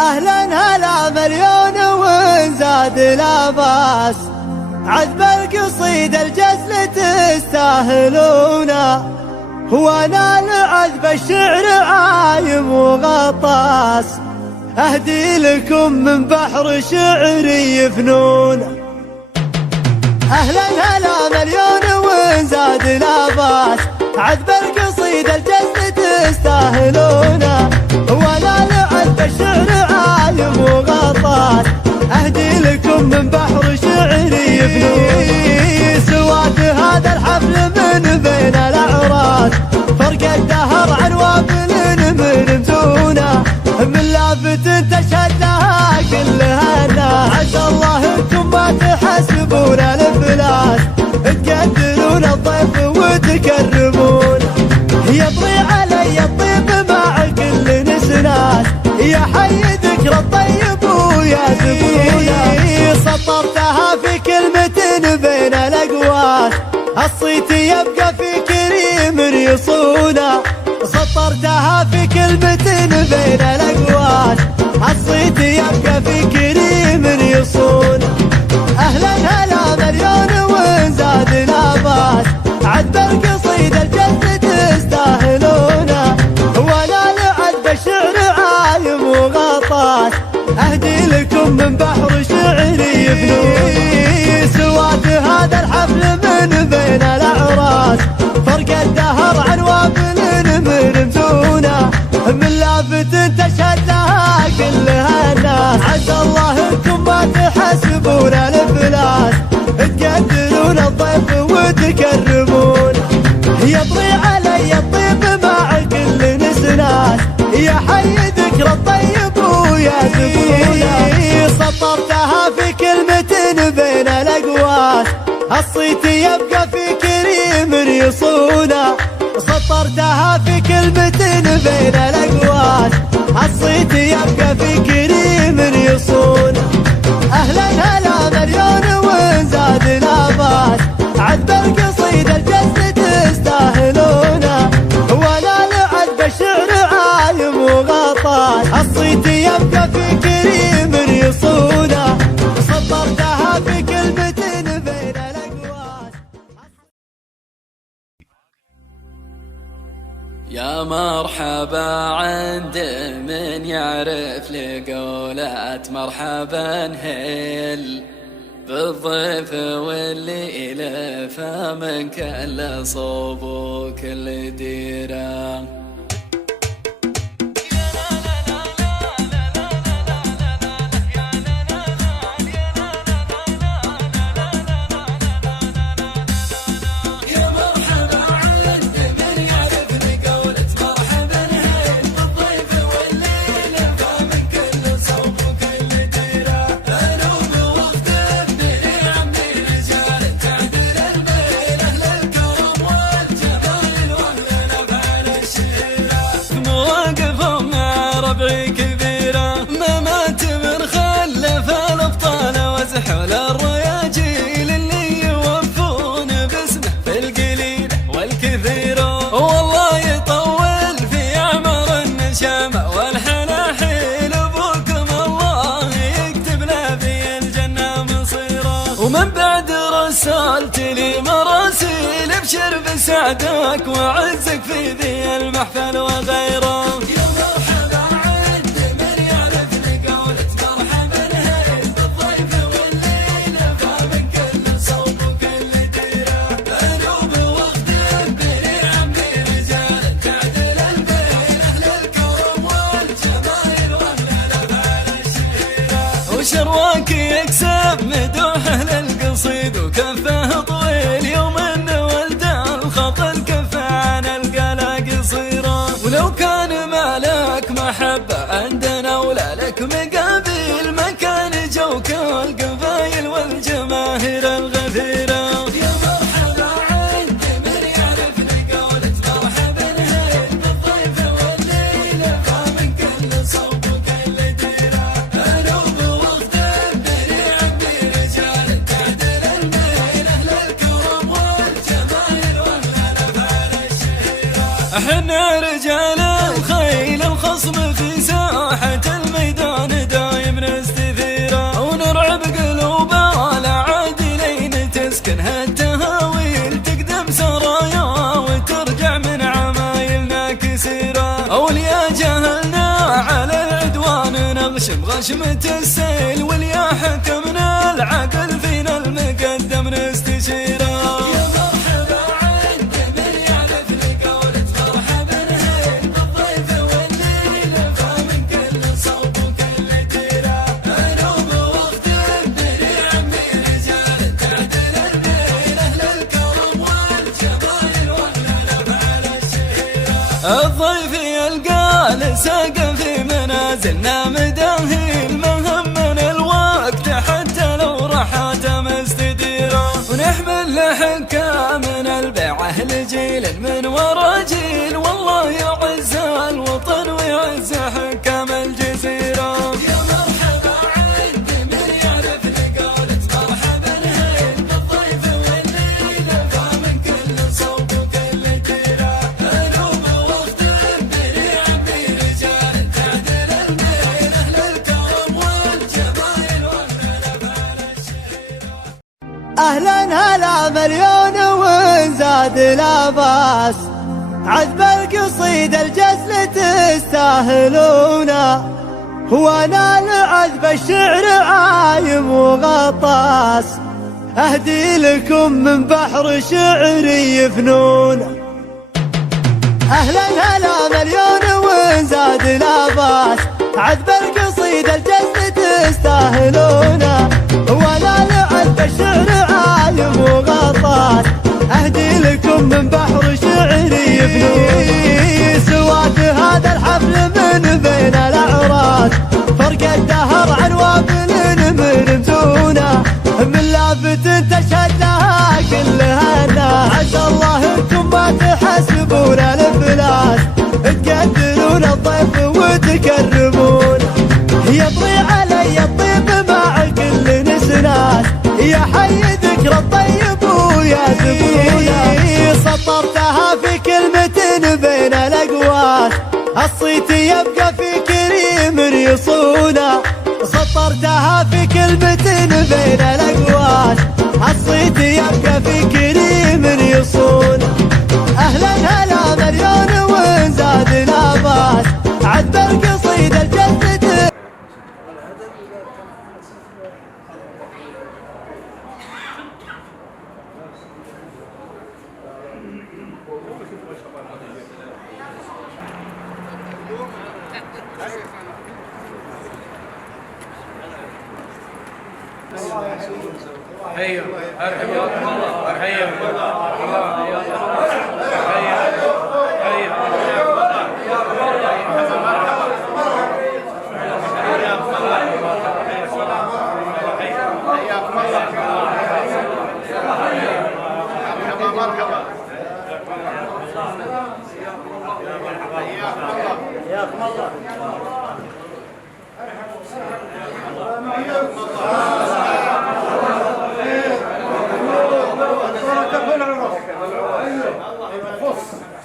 أهلا هلا مليون وانزاد لا باس، عذب القصيد الجزل تستاهلونا، وانا لعذب الشعر عايم وغطاس، اهدي لكم من بحر شعري فنون. اهلا هلا مليون وانزاد لا باس، عذب القصيد الجزل تستاهلونا، وانا لعذب الشعر عايم وغطاس، اهدي لكم من بحر شعري فنون. سواد هذا الحفل من بين الاعراس، فرق الدهر عن وابل من متونه، من لافت تشهد لها كلها الناس. عسى الله انكم ما تحسبون الافلاس، تقدرون الضيف وتكرمون، يطري علي الطيب مع كل نسناس، يا حي ذكر الطيب ويا زبونه. سطرتها في كلمة بين الاقواس، الصيت يبقى في كريم يصونه، سطرتها في كلمة بين الاقواس، الصيت يبقى في كريم يصونه. اهلا هلا مليون وانزاد لا باس، عذب القصيد الجد تستاهلونه، وانا لعذب الشعر عايم وغطاس، اهدي لكم من بحر شعري فنون. سواد هذا الحفل من بين الاعراس، فرق الدهر عن وابل من متونه، من لافت تشهد لها كلها الناس. عسى الله انكم ما تحسبون الافلاس، تقدرون الضيف وتكرمون، يطري علي الطيب مع كل نسناس، يا حي ذكر الطيب ويا زبونه. سطرتها في كلمة بين الاقواس، الصيت يبقى في كريم يصونه، سطرتها في كلمة بين الاقواس، الصيت يبقى في كريم يصونه. اهلا هلا مليون وانزاد لا باس، عذب القصيد الجزل تستاهلونه، وانا لعذب الشعر عايم وغطاس، الصيت يبقى في كريم يصونه، سطرتها في كلمة بين الاقواس. يا مرحبا عند من يعرف لقولات مرحبا هيل، بالضيف واللي لفى من كل صوب وكل ديره. ومن بعد رسلت لي مراسيل، ابشر بسعدك وعزك في ذي المحفل وغيره. يا مرحبا عند من يعرف لقولة مرحبا هيل، بالضيف والليل فمن كل صوب وكل ديره، انوب واخدم بني عمي رجال تعدل البين، اهل الكرم والجمايل واهل الافعال الشهيره. وشرواك يكسب مدوح اهل القصيد، وكفه طويل يوم انه ولد الخط الكفه عن القلا قصيره. ولو كان مالك محبه عندنا ولا لك مقابل، ما كان جوك القبايل والجماهير الغفيره. يا مرحبا عند من يعرف لقولة مرحبا هيل، بالضيف والليل فمن كل صوب وكل ديره، انوب واخدم بني عمي رجال تعدل البين، اهل الكرم والجمايل واهل الافعال الشهيره. احنا رجال الخيل الخصم في ساحة الميدان، وشم غشمة السيل واليا حكمنا العقل فينا المقدم نستشيره. يا مرحبا عند من يعرف لقولة مرحبا هين بالضيف والليل فمن كل صوب وكل تيره. انوم واختم بني عمي رجال تعدل البين اهل الكرم والجمال واهل الافعال الشهيره. الضيف يلقى لساق في منازلنا مداهيل مهم من الوقت حتى لو راحت مستديره. ونحمل له حكام البيعه لجيل من ورا جيل والله يعز الوطن ويعز حكام الجزيره. يا مرحبا عند من يعرف لقولة مرحبا هين بالضيف والليل فمن كل صوب وكل تيره. انوم واختم بني عمي رجال تعدل البين اهل الكرم والجمال واهل الافعال الشهيره. أهلا هلا مليون وانزاد لا باس عذب القصيد الجزل تستاهلونه. وانا لعذب الشعر عايم وغطاس اهدي لكم من بحر شعري فنون. اهلا هلا مليون وانزاد لا باس عذب القصيد الجزل تستاهلونه. وانا لعذب الشعر عايم وغطاس اهدي لكم من بحر شعري فنون. سواد هذا الحفل من بين الاعراس فرق الدهر عن وابل من مزونه. من لافت تشهد لها كلها الناس عسى الله انكم ما تحسبون الافلاس تقدرون الضيف وتكرمون. يطري علي الطيب مع كل نسناس يا حي ذكر الطيب ويا زبونه. سطرتها في كلمة بين الاقواس الصيت يبقى في كريم يصونه. سطرتها في كلمة بين الاقواس الصيت يبقى في كريم يصونه. اهلا هلا مليون وانزاد لا باس عذب القصيد الجسد. حياكم الله حياكم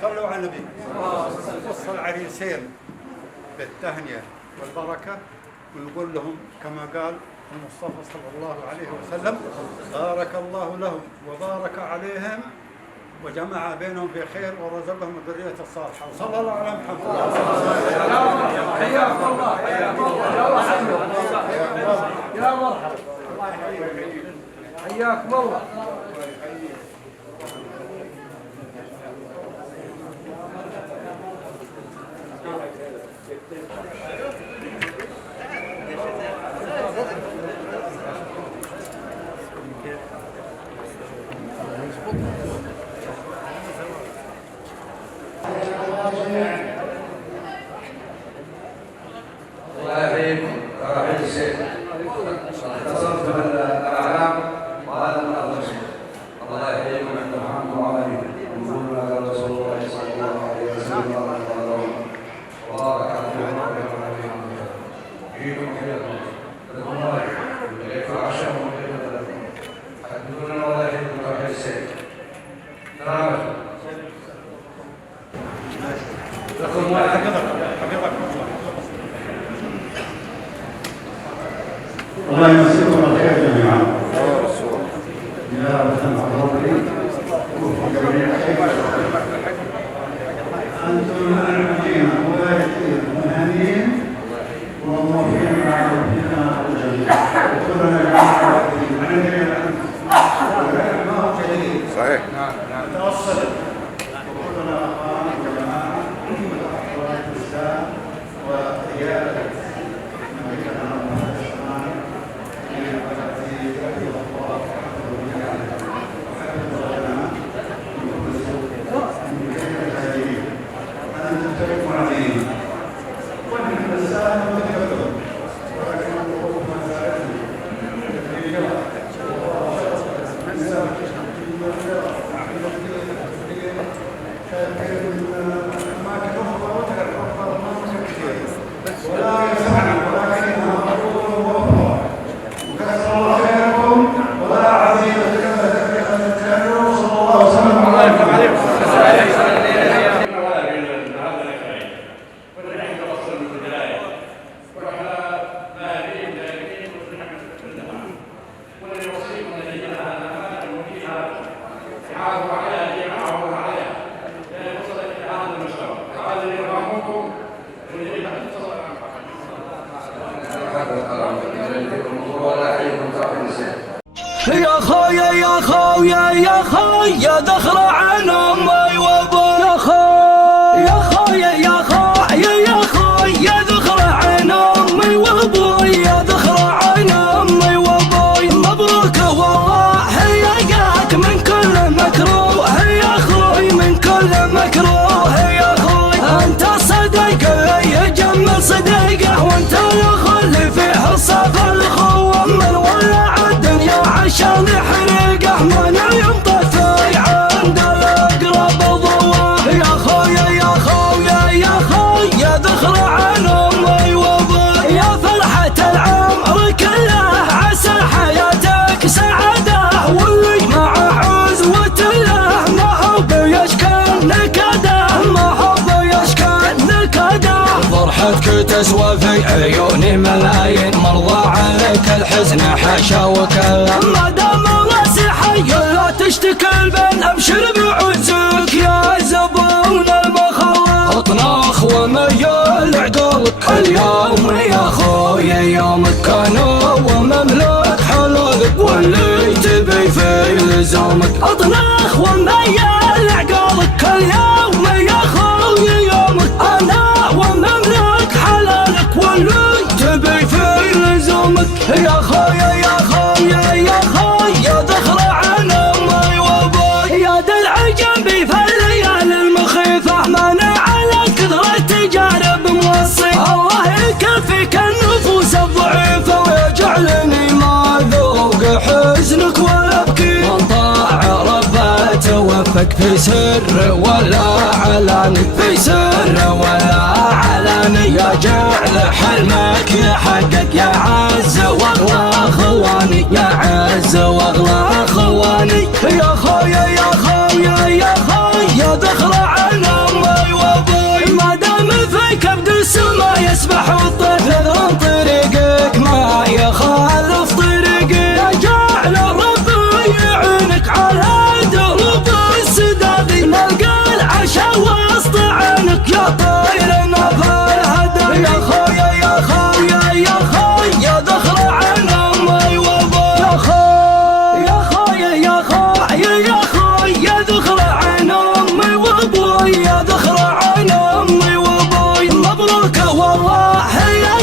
صلوا على النبي. خص العريسين بالتهنئة والبركة ونقول لهم كما قال المصطفى صلى الله عليه وسلم بارك الله لهم وبارك عليهم وجمع بينهم في خير ورزقهم الذرية الصالحة وصلى الله على محمد. حياكم الله حياكم الله يا مرحبا حياكم الله. الله يحييكم راحل الشيخ اتصلتم الاعلام وهذا من افضل شيء. الله يحييكم عند محمد وعليه يقولون على رسول الله صلى الله عليه وسلم وبارك عليكم فيكم خيركم لكم الله اليكم عشاء وخير لكم حدثونا. الله يحييكم راحل الشيخ تمام لكم واحد. الله يمسكم الخير جميعا. يا ربي انتم المعلمين والمهنيين والموفقين صحيح. نتأصل وكلنا أخوان جماعة أخوات الإسلام وريادة يا خويا يا خويا يا خويا دخل عن امي وابوي يا خويا يا خويا يا خويا دخل عن امي وابوي يا دخل عن امي وابوي مبروك والله ياك من كل مكروه يا خوي من كل مكروه يا خوي انت صديق يجمل صديقه وانت يا خلي فيه الصف الخوه من ولع الدنيا عشان يحرقه من ينطفي عند الاقرب ضواه يا خويا يا خويا يا خويا دخل عن امي وابوي يا فرحة العمر كله عسى حياتك سعاده واللي مع عزوة له ما هو بيشكى نكده ما هو بيشكى نكده فرحتك تسوى في عيوني ملايين مرضى عليك الحزن حاشا وكلا ما دام راسي حي لا تشتكي البن ابشر بعزك يا زبون المخلة اطناخ وميال عقلك اليوم يا خويا يومك كانوا ومملك حلالك واللي تبي في لزومك اطناخ وميال عقلك اليوم يا خويا يومك انا ومملك حلالك واللي تبي في لزومك يا خويا يا خويا يا خويا دخل عن امي وابوي يا دلع جنبي في الليالي المخيفه مانع على كثرة تجارب موصي الله يكفيك النفوس الضعيفه ويجعلني ما ذوق حزنك ولا ابكي من طاع ربه توفك في سر ولا علاني في سر ولا علاني يا جعل حلمك يحقق يا عز واغلى خواني يا عز واغلى خواني يا خويا يا خويا يا خويا دخل عن امي وابوي ما دام في كبد السما يسبح والطير يذرن طريقك ما يخالف طريقي يا جعل ربي يعينك على درب السداد نلقى العشا وسط عينك يا طير نفى الهدى يا خويا يا خويا يا خويا دخل عن امي وابوي يا خويا يا خويا يا خويا دخل عن امي وابوي يا دخل عن امي وابوي مبروك والله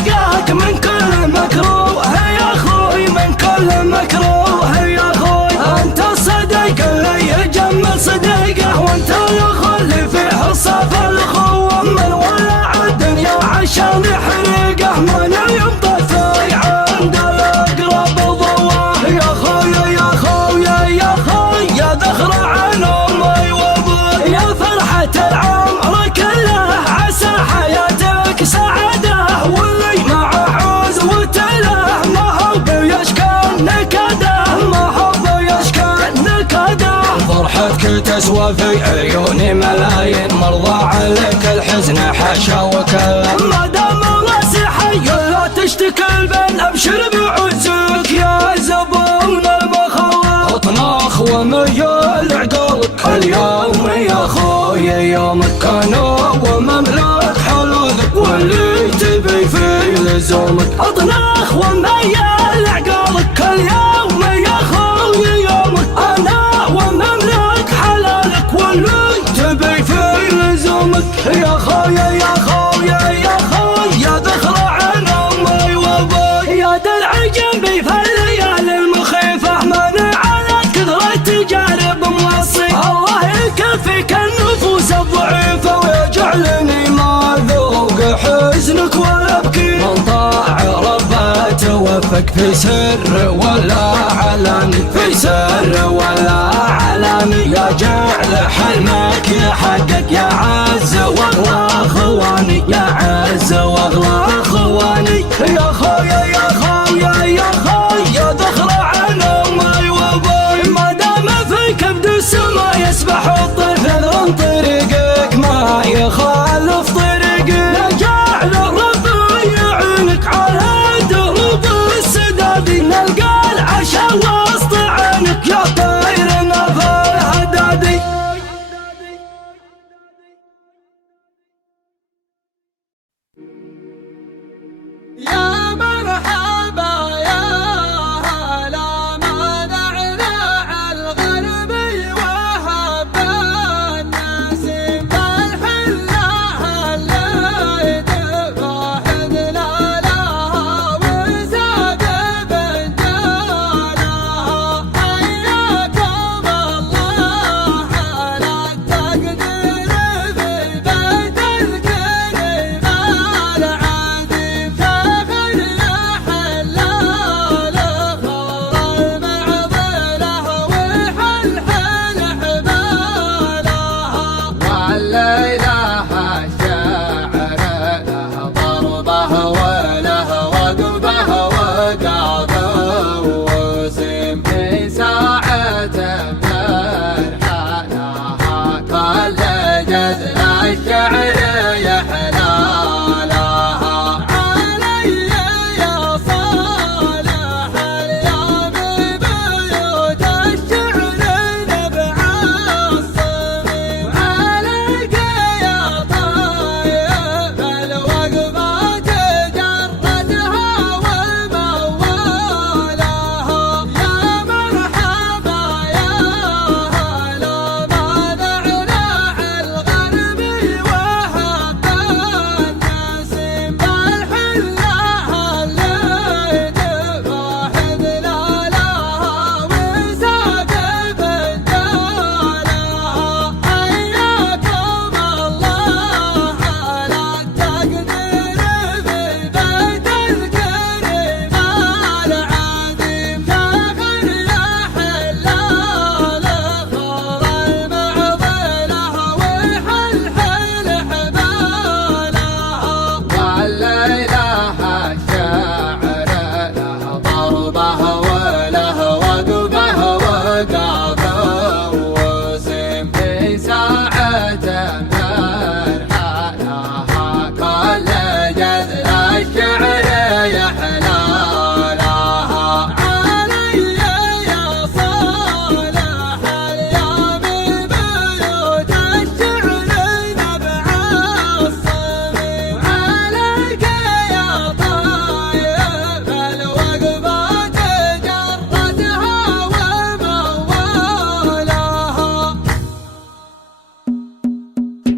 ياك من كل مكروه يا خوي من كل مكروه يا خوي انت صديق اللي يجمل صديقه وانت يا خلي فيه الصف الخوه من ولع الدنيا عشان يحرقه من ينطفي عند الاقرب ضواه يا خويا يا خويا يا خويا دخل عن امي وابوي يا فرحة العمر كله عسى حياتك سعاده واللي مع عزوة له ما هو بيشكى نكده ما هو بيشكى نكده فرحتك تسوى في عيوني ملايين مرضى عليك الحزن حاشا وكلا ما دام راسي حي لا تشتكي البن ابشر بعزك يا زبون المخلة اطناخ وميال عقلك اليوم يا خويا يومك كانوا ومملك حلالك واللي تبي في لزومك. اطنخ وميل عقالك كل يوم يا خوي يومك. انا ومملك حلالك واللي تبي في لزومك. يا خويا يا خويا يا خويا دخل عن امي وابوي. يا درع جنبي في الليالي المخيفه مانع على كثره تجارب موصي. الله يكفيك النفوس الضعيفه ويجعلني ما ذوق حزنك ولا ابكي. من طاع ربه توفق في سر ولا علاني. في سر ولا علاني. يا جعل حلمك يحقق يا عز واغلى اخواني. يا عز واغلى اخواني. يا خويا يا خويا يا خويا دخل عن امي وابوي. ما دام في كبد السما يسبح الطير فذن طريقك ما يخالف طريقي. يا جعل ربي يعينك على درب السداد. نلقى العشا وسط عينك يا طيرنا في الهدادي. يا مرحبا يا هلا ما نعناع الغربي وهب النسيم. بالحلة اللي تفاحدنا لها وزاد بنجالها. حياكم الله على التقدير في بيت الكريم العظيم. فخر يا حلال غار المعضله وحلحل حبالها. والليله الشاعر له ضربه وله وقبه وقافه وسيم. في ساعة مرحلها كل جزل الشعر يحلالها. علي يا صالح اليوم ببيوت الشعر نبع الصميم. عليك يا طيب الوقفات جرتها وموالها. يا مرحبا يا هلا ما نعناع الغربي وهب النسيم. بالحلة اللي تفاحدنا لها وزاد بنجالها. حياكم الله على التقدير في بيت الكريم العظيم. فخر يا حلال غار المعضله وحلحل حبالها. والليله الشاعر له ضربه وله وقبه وقافه وسيم. في ساعة مرحلها كل جزل الشعر يحلالها. علي يا صالح اليوم ببيوت الشعر نبع الصميم. عليك يا طيب الوقفات جرتها وموالها.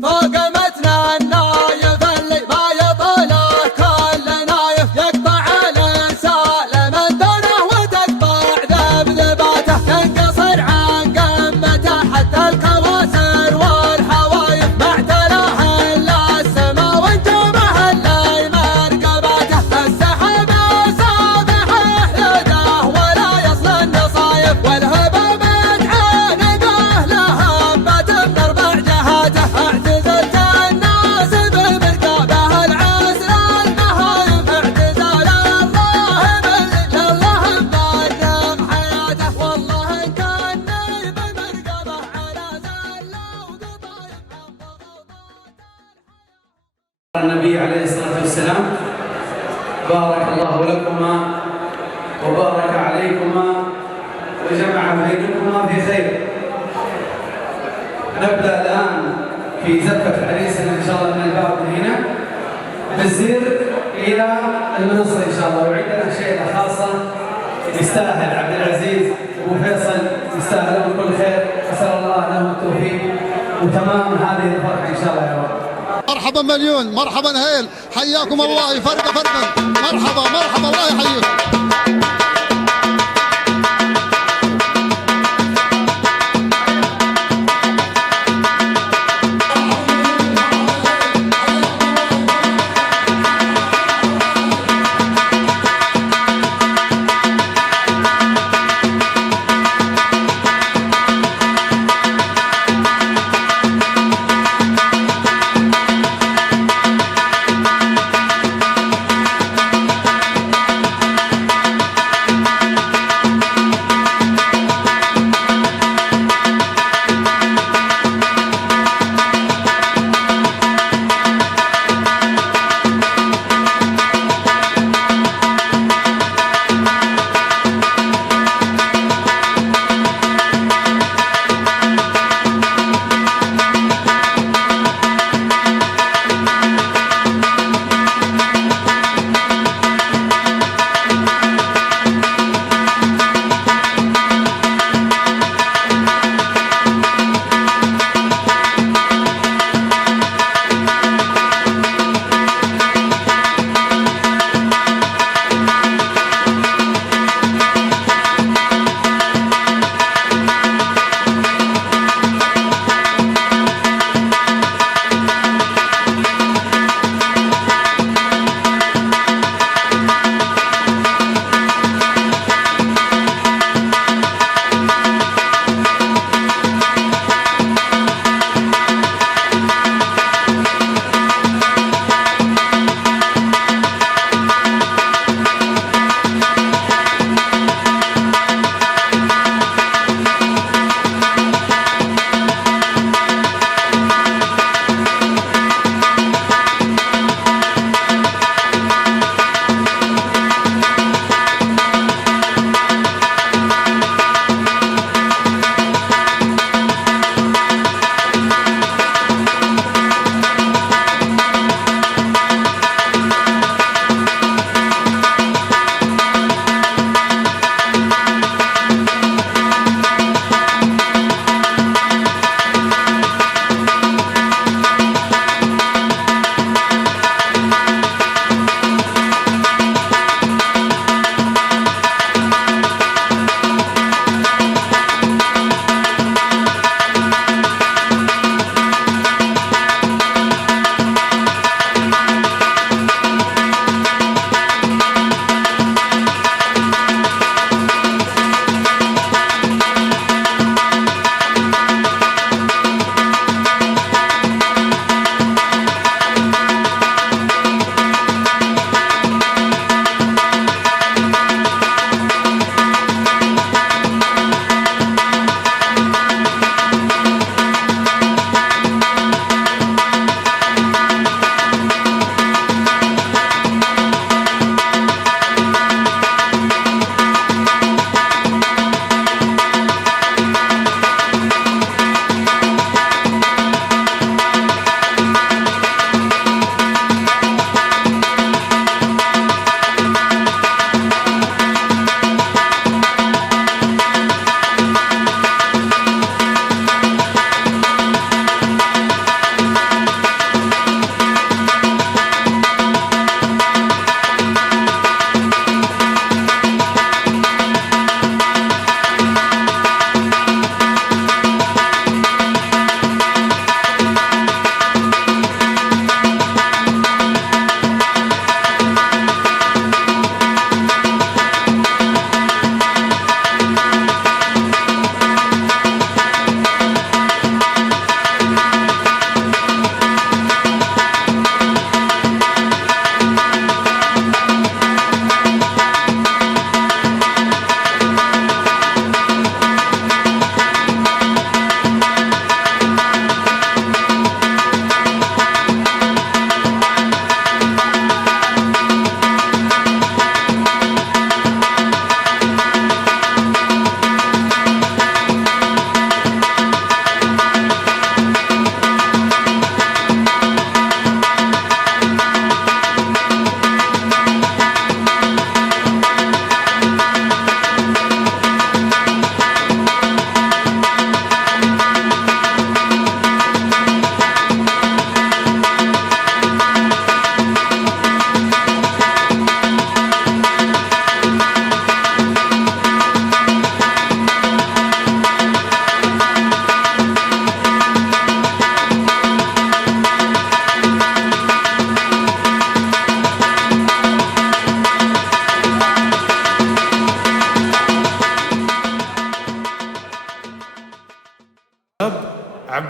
فوق متنا النايف اللي ما يطله كل نايف. يقطع الانسان من دونه وتقطع ذبذباته. ينقصر عن قمته حتى الكواسر والحوايف. ما اعتلاه الا السما وانجمه اللي مرقباته. السحب صابح يده ولا يصل النصايف. والهبه متعانقه لهبه من اربع جهاته. اعتزلت الناس بمرقبه العسر المهايف. اعتزال الراهب لله مبرق حياته. والله كاني بمرقبه على زله وقطايف. النبي عليه الصلاة والسلام. بارك الله لكما وبارك عليكما وجمع بينكما في خير. نبدأ الآن في زفة عريسنا إن شاء الله من الباب من هنا بالزير إلى المنصة إن شاء الله. وعندنا شيلة خاصة يستاهل عبد العزيز وفيصل، يستاهل لهم كل خير، أسأل الله لهم التوفيق وتمام هذه الفرحة إن شاء الله يا رب. مرحبا مليون، مرحبا هيل، حياكم الله فرقة فرقة، مرحبا مرحبا الله يحييكم.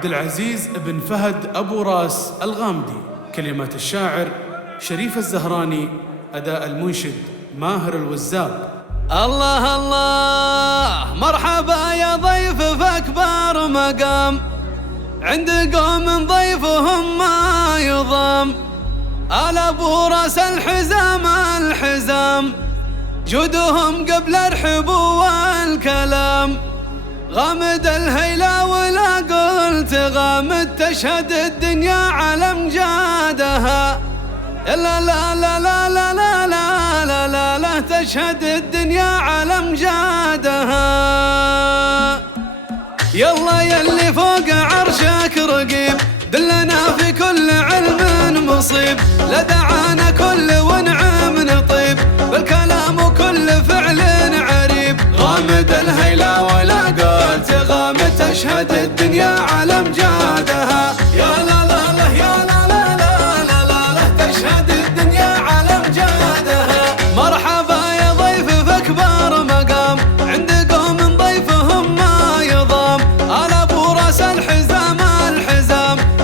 عبد العزيز بن فهد أبو راس الغامدي. كلمات الشاعر شريف الزهراني. أداء المنشد ماهر الوزاب. الله الله مرحبا يا ضيف فأكبر مقام، عند قوم ضيفهم ما يضام. آل أبو راس الحزام جودهم قبل الرحب والكلام. غامد الهيلة ولا قلت غامد، تشهد الدنيا على امجادها. لا لا لا لا لا لا لا لا لا لا تشهد الدنيا على امجادها. يلا يلي فوق عرشك رقيب، دلنا في كل علم مصيب. لدعانا كل ونعم نطيب، بالكلام وكل فعل عريب. غامد الهيلة ولا قلت غامد، تشهد الدنيا على امجادها. يا لا لا لا يا لا لا لا لا لا لا تشهد الدنيا على امجادها. مرحبا يا ضيف فأكبر مقام، عند قوم ضيفهم ما يضام. آل أبو راس الحزام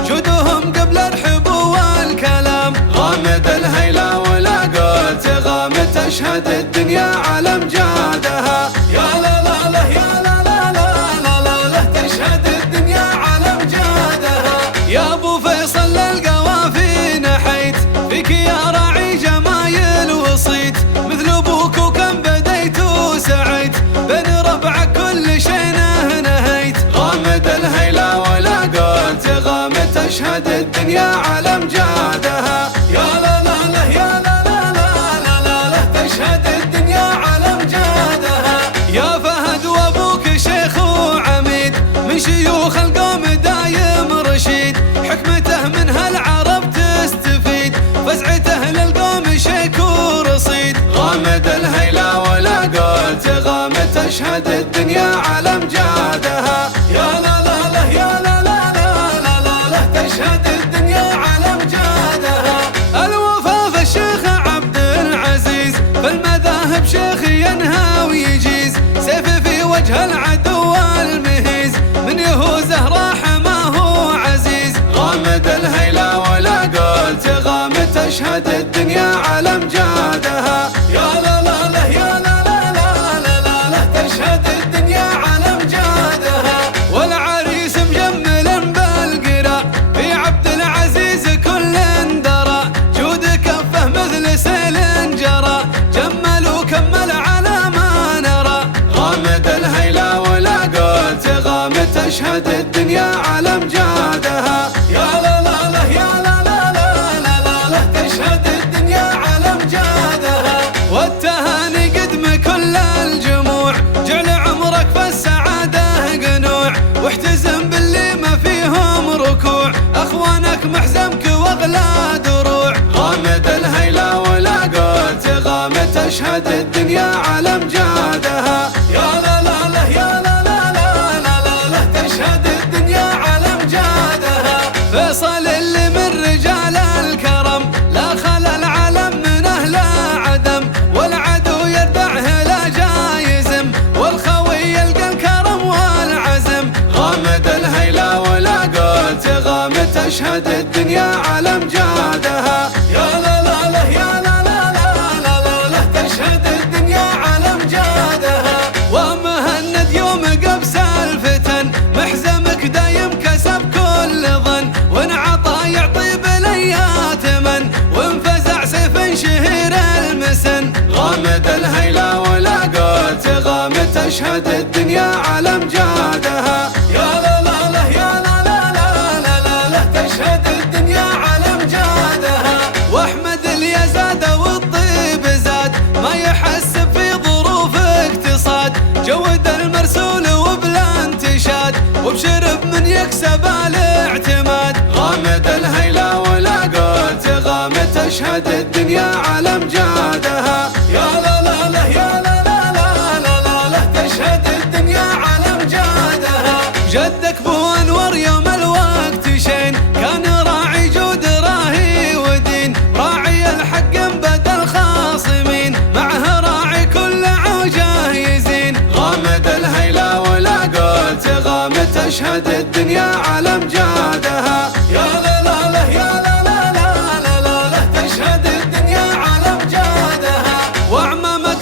جودهم قبل الرحب والكلام. غامد الهيلة ولا قلت غامد، تشهد الدنيا على امجادها. يا لا لا لا يا لا لا لا لا لا لا تشهد الدنيا على امجادها. يا ابو فيصل القوافي نحيت، فيك يا راعي جمايل وصيت. مثل ابوك وكم بديت وسعيت، بين ربعك كل شيء نهيت. غامد الهيلة ولا قلت غامد، تشهد الدنيا على امجادها. يا لا لا لا يا لا لا لا لا لا لا تشهد الدنيا على امجادها. يا فهد وابوك شيخ وعميد، من شيوخ القوم دايم رشيد. حكمته منها العرب تستفيد، فزعته للقوم شيك ورصيد. غامد الهيلة ولا قلت غامد، تشهد الدنيا على امجادها. يا لا لا لا يا لا لا لا لا لا تشهد الدنيا على امجادها. الوفا في الشيخ عبد العزيز، في المذاهب شيخ ينهى ويجيز. سيفي في وجه العدو المهيز، من يهوزه راح ما هو عزيز. غامد الهيلة ولا قلت غامد، تشهد الدنيا على امجادها. يا لا لا لا يا لا لا لا لا لا لا تشهد الدنيا على امجادها. والعريس مجمل بالقراء، في عبد العزيز كل درى. جود كفه مثل سيل جرى، جمل وكمل على ما نرى. غامد الهيلة ولا قلت غامد، تشهد الدنيا على امجادها. يا لا لا لا يا لا لا لا لا لا لا تشهد الدنيا على امجادها. والتهاني قدم كل الجموع، جعل عمرك في السعادة قنوع. واحتزم باللي ما فيهم ركوع، اخوانك محزمك واغلى دروع. غامد الهيلة ولا قلت غامد، تشهد الدنيا على امجادها. يا لا لا لا يا لا لا لا لا لا لا تشهد الدنيا على امجادها. فيصل اللي من رجال الكرم، لا خلى العالم من اهل عدم. والعدو يردعه لا جايزم، والخوي يلقى الكرم والعزم. غامد الهيلة ولا قلت غامد، تشهد الدنيا على امجادها. يا لا لا لا يا لا لا لا لا لا لا تشهد الدنيا على امجادها. ومهند يوم قبس الفتن، محزمك دايم كسب كل ظن. وان عطى يعطي بليات من، وانفزع سيف شهير المسن. غامد الهيلة ولا قلت غامد، تشهد الدنيا على امجادها. يا لا لا لا يا لا لا لا لا لا لا تشهد الدنيا على امجادها. واحمد اليزاد والطيب زاد، ما يحسب في ظروف اقتصاد. جود المرسول وبلا انتشاد، وبشرب من يكسب الاعتماد. غامد الهيلة ولا قلت غامد، تشهد الدنيا على امجادها. يا لا لا لا يا لا لا لا لا لا لا تشهد الدنيا على امجادها. جدك بو انور يوم الوقت شين، كان راعي جود راهي ودين. راعي الحق بدل خاصمين، معه راعي كل عوجه يزين. غامد الهيلة ولا قلت غامد، تشهد الدنيا على امجادها.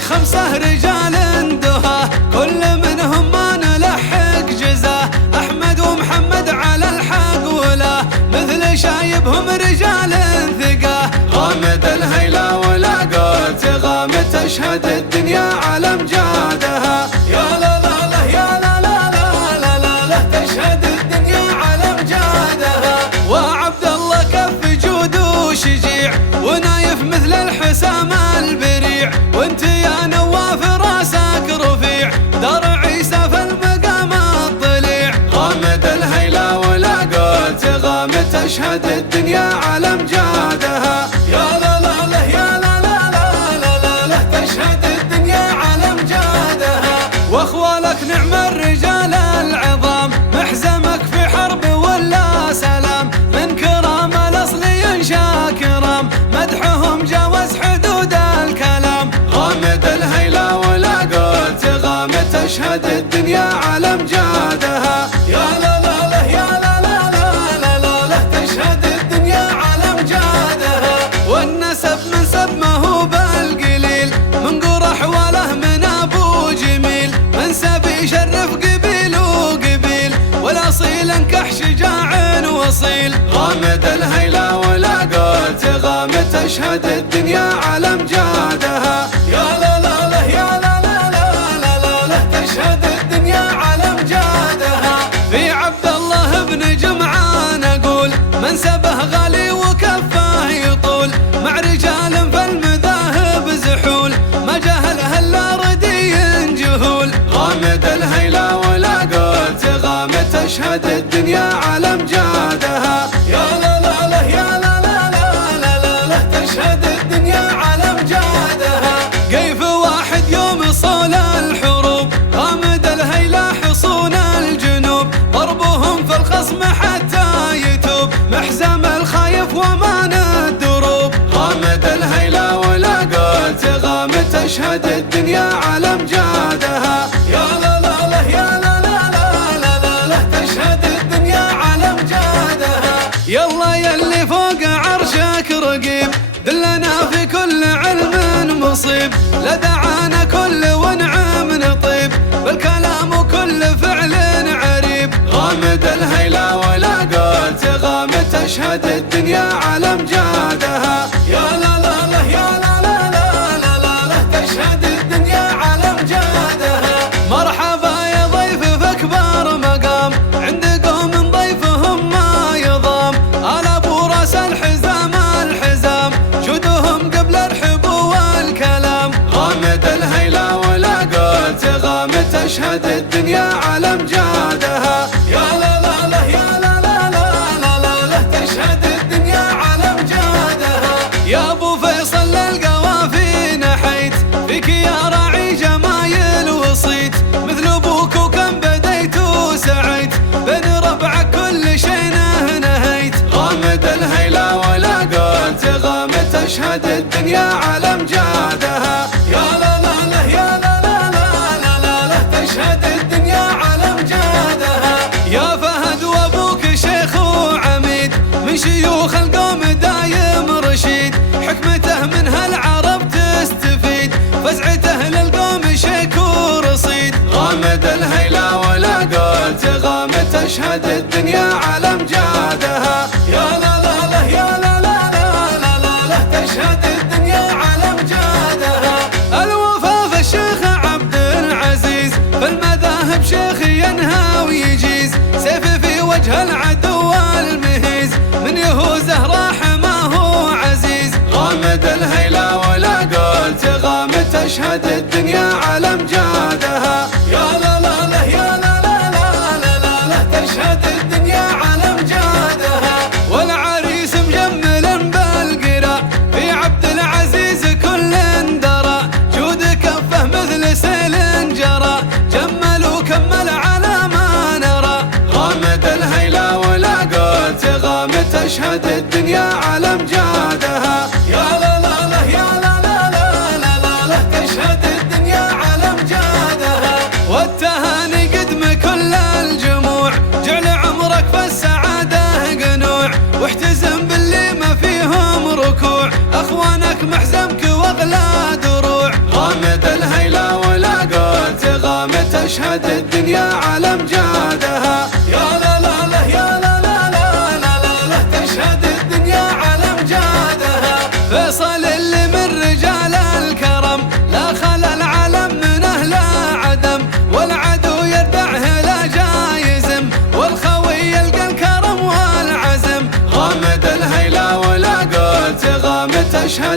5 رجال دها كل منهم ما نلحق جزاه، أحمد ومحمد على الحق ولا مثل شايبهم رجال ثقة، غامد الهيلة ولا قوت غامد تشهد الدنيا على امجادها، يا لا لا لا يا لا لا لا لا لا لا تشهد الدنيا على امجادها، وعبد الله كف جود وشجيع ونايف مثل الحسام البريع، وانت يا نواف راسك رفيع دار عيسى في المقام الضليع، غامد الهيلة ولا قوت غامد تشهد الدنيا على امجادها، يا لا لا لا يا لا لا لا لا لا لا تشهد الدنيا على امجادها، واخوالك نعم الرجال العظام محزمك في حرب ولا سلام، من كرام الاصل ينشا كرام مدحهم جاوز حدود الكلام، غامد الهيلة ولا قوت غامد تشهد الدنيا على امجادها، يا لا لا لا يا لا لا لا لا لا لا تشهد الدنيا على امجادها، والنسب من سب ما هو بالقليل من قرح وله من ابو جميل، من سب يشرف قبيل وقبيل والاصيل انكح شجاع وصيل، غامد الهيلة ولا قوت غامد تشهد الدنيا على امجادها، يا لا لا لا يا لا لا لا لا لا لا تشهد الدنيا على امجادها، في عبد الله بن جمعان اقول من سبه غالي وكفاه يطول، مع رجال في المذاهب زحول ما جهله الا ردي جهول، غامد الهيلة ولا قوت غامد تشهد الدنيا على امجادها، يا لا لا لا يا لا لا لا لا لا لا تشهد الدنيا على امجادها، كيف واحد يوم صول الحروب غامد الهيلة حصون الجنوب، ضربهم في الخصم حتى يتوب محزم الخايف ومان الدروب، غامد الهيلة ولا قوت غامد تشهد الدنيا على امجادها، يا لا لا لا يا لا لا لا لا لا لا تشهد الدنيا على امجادها، يلا يلي فوق عرشك رقيب دلنا في كل علم مصيب، لدعانا كل ونعم نطيب بالكلام وكل فعل عريب، غامد الهيلة ولا قوت غامد تشهد الدنيا على امجادها، يا لا لا لا يا لا لا لا لا لا لا تشهد الدنيا على امجادها، مرحبا يا ضيف في اكبر مقام عند قوم ضيفهم ما يضام، على ابو راس الحزام الحزام جودهم قبل الرحب والكلام، غامد الهيلة ولا قوت غامد تشهد الدنيا على امجادها، يا لا لا لا يا لا لا لا لا لا لا تشهد الدنيا على امجادها، يا ابو فيصل القوافي نحيت فيك يا راعي جمايل وصيت، مثل ابوك وكم بديت وسعيت بين ربعك كل شيء نهيت، غامد الهيلة ولا قوت غامد تشهد الدنيا على امجادها، يا لا لا لا يا لا لا لا لا لا لا تشهد الدنيا على امجادها، يا فهد وابوك شيخ وعميد من شيوخ القوم دايم رشيد، حكمته منها العرب تستفيد فزعته للقوم شيك ورصيد، غامد الهيلة ولا قوت غامد تشهد الدنيا على امجادها، يا لا لا لا يا لا لا لا لا لا لا تشهد الدنيا على امجادها، الوفا في الشيخ عبد العزيز في المذاهب شيخ ينهى ويجيز، سيف في وجه العدو المهيز من يهوزه راح ما هو عزيز، غامد الهيلة ولا قوت غامد تشهد الدنيا على امجادها، يا لا لا لا يا لا لا لا لا لا لا تشهد الدنيا على امجادها، والعريس مجمل بالقراء في عبد العزيز كل درى جود كفه مثل سيل جرى جمل وكمل على ما نرى، غامد الهيلة ولا قوت غامد تشهد الدنيا على امجادها، يا لا لا لا يا لا لا لا لا لا لا تشهد الدنيا على امجادها، والتهاني قدم كل الجموع جعل عمرك في السعادة قنوع، واحتزم باللي ما فيهم ركوع اخوانك محزمك واغلى دروع، غامد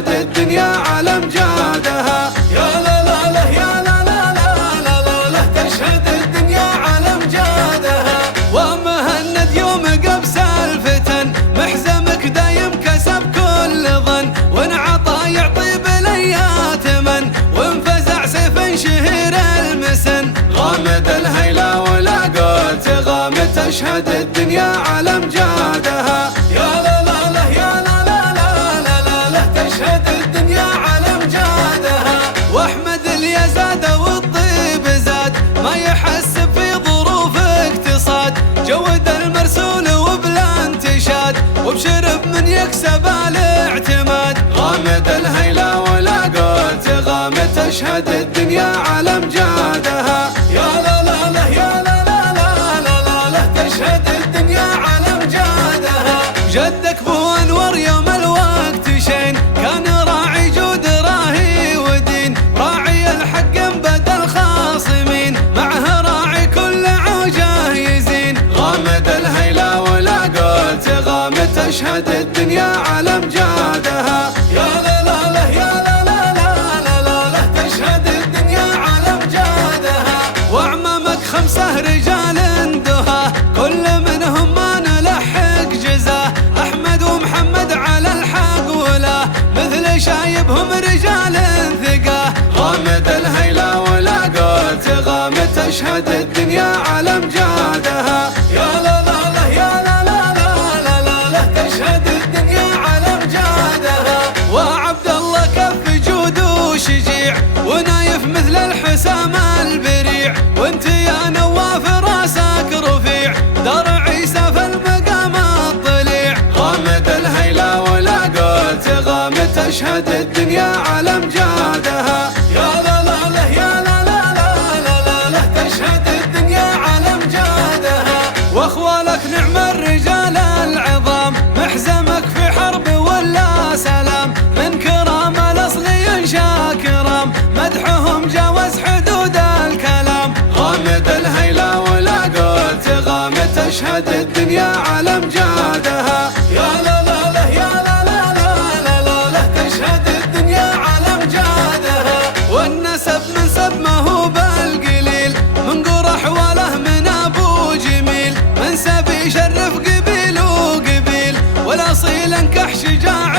تشهد الدنيا على امجادها. يا لا لا لا يا لا لا لا لا لا لا تشهد الدنيا على امجادها. ومهند يوم قبس الفتن محزمك دايم كسب كل ظن، وانعطى يعطي بليات من، وانفزع سيف شهير المسن. غامد الهيلا ولا قلت غامد تشهد الدنيا على امجادها. يا لا لا لا يا لا لا لا لا لا لا تشهد الدنيا على امجادها. واحمد اليزاد والطيب زاد ما يحسب في ظروف اقتصاد، جود المرسول وبلا انتشاد وبشرب من يكسب الاعتماد. غامد الهيلا ولا قلت غامد تشهد الدنيا على امجادها. يا لا لا لا يا لا لا لا لا لا لا تشهد الدنيا على امجادها. جدك بو انور يوم الوقت شين كان راعي جود راهي ودين، راعي الحق بدل خاصمين معه راعي كل عوجه يزين. غامد الهيلا ولا قلت غامد تشهد الدنيا على امجادها. يا لا لا لا يا لا لا لا لا لا لا تشهد الدنيا على امجادها. واعمامك 5 رجال دها كل منهم ما نلحق جزاه، احمد ومحمد على الحق ولا مثل شايبهم رجال ثقاه. غامد الهيلا ولا قلت غامد تشهد الدنيا على امجادها. يا لا لا لا يا لا لا لا لا لا لا تشهد الدنيا على امجادها. وعبد الله كف جود وشجيع ونايف مثل الحسام البريع، وانت يا نواف راسك رفيع دار عيسى في المقام الضليع. غامد الهيلا ولا قلت غامد تشهد الدنيا على امجادها. يا لا لا لا يا لا لا لا لا لا لا تشهد الدنيا على امجادها. واخوالك نعم الرجال العظام محزمك في حرب ولا سلام، من كرام الاصل ينشا كرام مدحهم جاوز حدود الكلام. غامد الهيلا ولا قلت غامد تشهد الدنيا على امجادها. يا لا لا لا يا لا لا لا لا لا لا تشهد الدنيا على امجادها. والنسب من سب ما هو بالقليل من قرح وله من ابو جميل، من سب يشرف قبيل وقبيل والاصيل انكح شجاع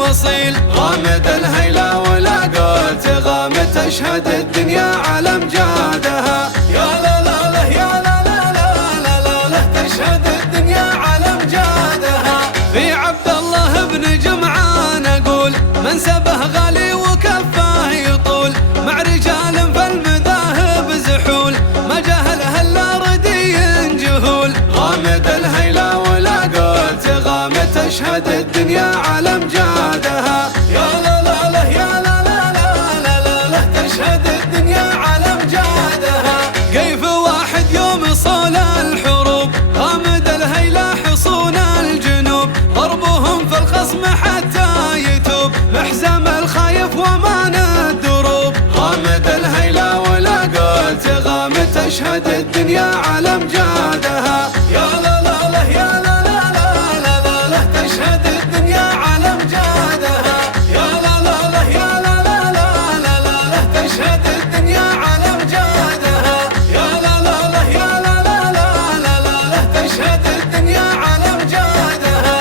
وصيل. غامد الهيلا ولا قلت غامد تشهد الدنيا على امجادها. يا لا لا لا يا لا لا لا لا لا لا تشهد الدنيا على امجادها. في عبد الله بن جمعان اقول منسبه غالي وكفاه يطول، مع رجال في المذاهب زحول ما جهله الا ردي جهول. غامد الهيلا ولا قلت غامد تشهد الدنيا على امجادها. يا لا لا لا يا لا لا لا لا لا لا تشهد الدنيا على امجادها. كيف واحد يوم صول الحروب غامد الهيلا حصون الجنوب، ضربهم في الخصم حتى يتوب محزم الخايف ومان الدروب. غامد الهيلا ولا قلت غامد تشهد الدنيا على امجادها. يا لا لا لا يا لا لا لا لا لا لا تشهد الدنيا على امجادها. يا لا لا لا يا لا لا لا لا لا لا تشهد الدنيا على امجادها. يا لا لا لا يا لا لا لا لا لا لا تشهد الدنيا على امجادها.